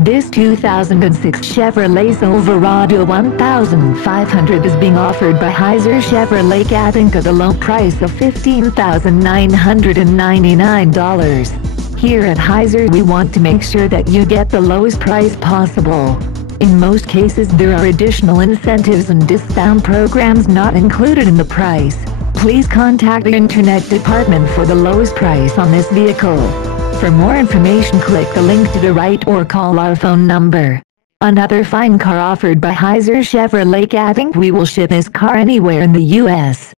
This 2006 Chevrolet Silverado 1500 is being offered by Heiser Chevrolet Gatank at a low price of $15,999. Here at Heiser we want to make sure that you get the lowest price possible. In most cases there are additional incentives and discount programs not included in the price. Please contact the Internet Department for the lowest price on this vehicle. For more information, click the link to the right or call our phone number. Another fine car offered by Heiser Chevrolet Gatank. We will ship this car anywhere in the U.S.